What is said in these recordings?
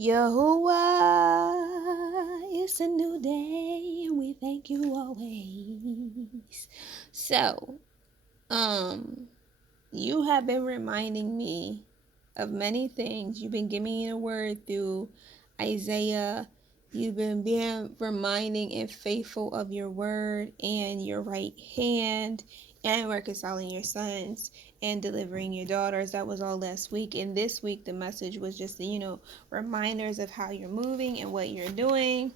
Yahuah, it's a new day, and we thank you always. So, you have been reminding me of many things. You've been giving me a word through Isaiah. You've been being reminding and faithful of your word and your right hand, and reconciling your sons and delivering your daughters. That was all last week. And this week, the message was just, reminders of how you're moving and what you're doing.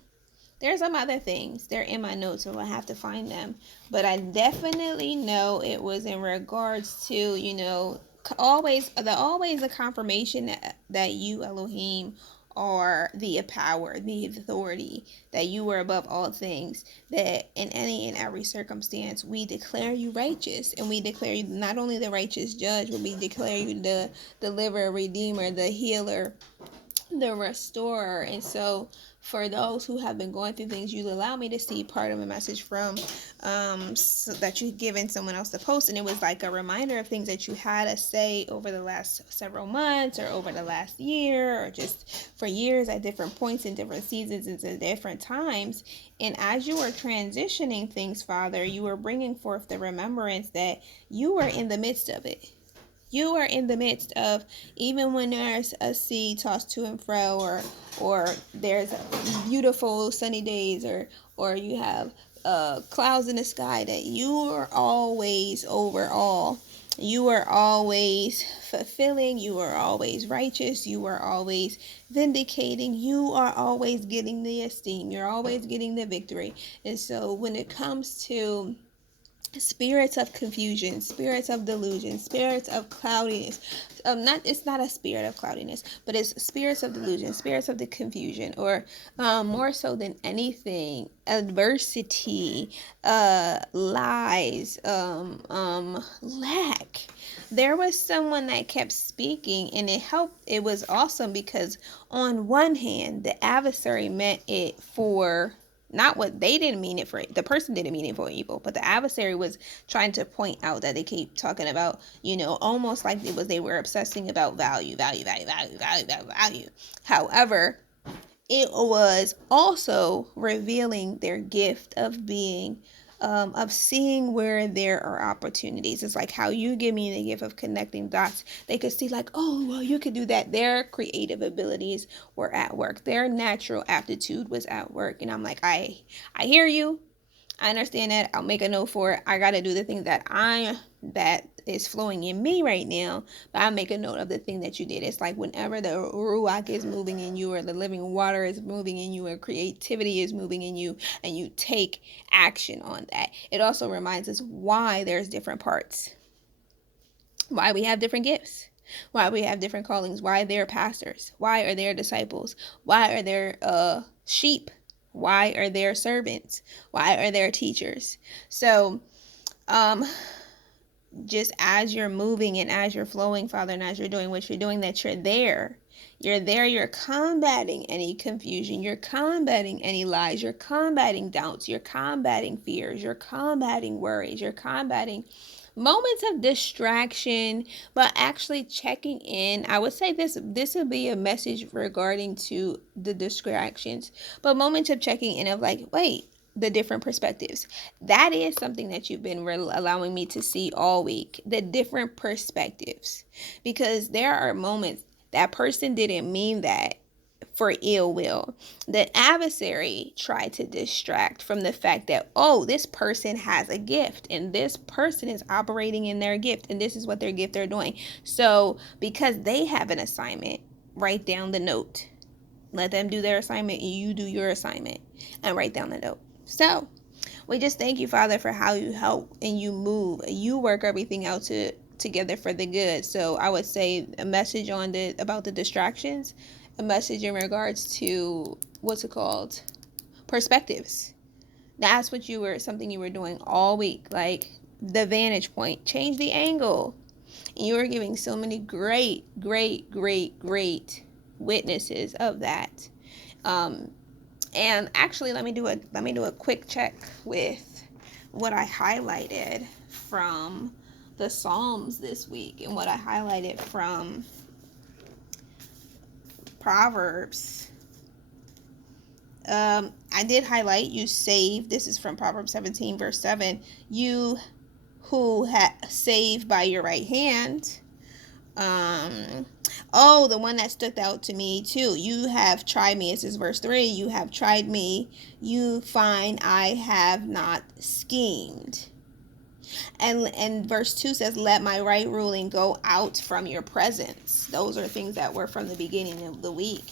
There's some other things. They're in my notes, so I have to find them. But I definitely know it was in regards to, always the confirmation that you, Elohim, are the power, the authority, that you are above all things, that in any and every circumstance we declare you righteous, and we declare you not only the righteous judge, but we declare you the deliverer, redeemer, the healer, the restorer. And so for those who have been going through things, you allow me to see part of a message from so that you've given someone else to post, and it was like a reminder of things that you had to say over the last several months or over the last year or just for years at different points in different seasons and at different times. And as you were transitioning things, Father, you were bringing forth the remembrance that you were in the midst of it. You are in the midst of, even when there's a sea tossed to and fro, or there's beautiful sunny days, or you have clouds in the sky, that you are always over all. You are always fulfilling. You are always righteous. You are always vindicating. You are always getting the esteem. You're always getting the victory. And so when it comes to spirits of confusion, spirits of delusion, spirits of cloudiness, it's not a spirit of cloudiness, but it's spirits of delusion, spirits of the confusion, or more so than anything, adversity, lies, lack. There was someone that kept speaking, and it helped. It was awesome because on one hand, the adversary meant it for not what they didn't mean it for. The person didn't mean it for evil, but the adversary was trying to point out that they keep talking about, almost like they were obsessing about value. However, it was also revealing their gift of being, of seeing where there are opportunities. It's like how you give me the gift of connecting dots. They could see like, oh, well, you could do that. Their creative abilities were at work. Their natural aptitude was at work. And I'm like, I hear you. I understand that. I'll make a note for it. I got to do the thing that is flowing in me right now, but I make a note of the thing that you did. It's like whenever the Ruach is moving in you, or the living water is moving in you, or creativity is moving in you, and you take action on that. It also reminds us why there's different parts, why we have different gifts, why we have different callings, why they're pastors, why are there disciples, why are there sheep, why are there servants, why are there teachers. So just as you're moving and as you're flowing, Father, and as you're doing what you're doing, that you're there. You're combating any confusion. You're combating any lies. You're combating doubts. You're combating fears. You're combating worries. You're combating moments of distraction, but actually checking in. I would say this would be a message regarding to the distractions, but moments of checking in of like, wait, the different perspectives. That is something that you've been allowing me to see all week, the different perspectives, because there are moments that person didn't mean that for ill will. The adversary tried to distract from the fact that, oh, this person has a gift and this person is operating in their gift and this is what their gift they're doing. So because they have an assignment, write down the note. Let them do their assignment and you do your assignment and write down the note. So we just thank you, Father, for how you help and you move. You work everything out together for the good. So I would say a message on about the distractions, a message in regards to perspectives. That's what something you were doing all week, like the vantage point, change the angle. And you were giving so many great witnesses of that. And actually, let me do a quick check with what I highlighted from the Psalms this week and what I highlighted from Proverbs. I did highlight you save. This is from Proverbs 17 verse 7. You who save by your right hand. Oh, the one that stuck out to me too. You have tried me. This is verse 3. You have tried me. You find I have not schemed. And verse 2 says, let my right ruling go out from your presence. Those are things that were from the beginning of the week.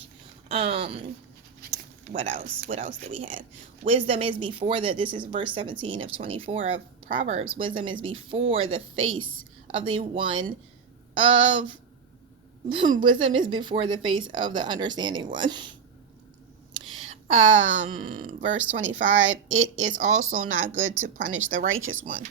What else do we have? Wisdom is before this is verse 17 of 24 of Proverbs. Wisdom is before the face of the one of wisdom is before the face of the understanding one. Verse 25, it is also not good to punish the righteous one.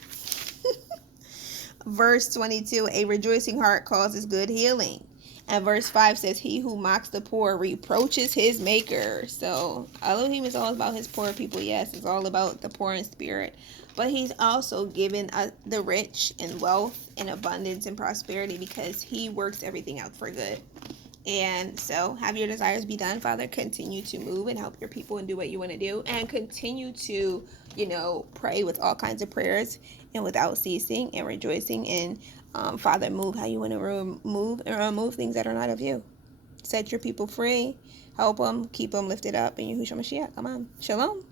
Verse 22, a rejoicing heart causes good healing. And verse 5 says, he who mocks the poor reproaches his maker. So Elohim is all about his poor people. Yes, it's all about the poor in spirit. But he's also given the rich in wealth and abundance and prosperity because he works everything out for good. And so have your desires be done, Father. Continue to move and help your people and do what you want to do. And continue to, pray with all kinds of prayers and without ceasing and rejoicing. And Father, move how you want to remove things that are not of you. Set your people free. Help them. Keep them lifted up. In Yahushua Mashiach. Come on. Shalom.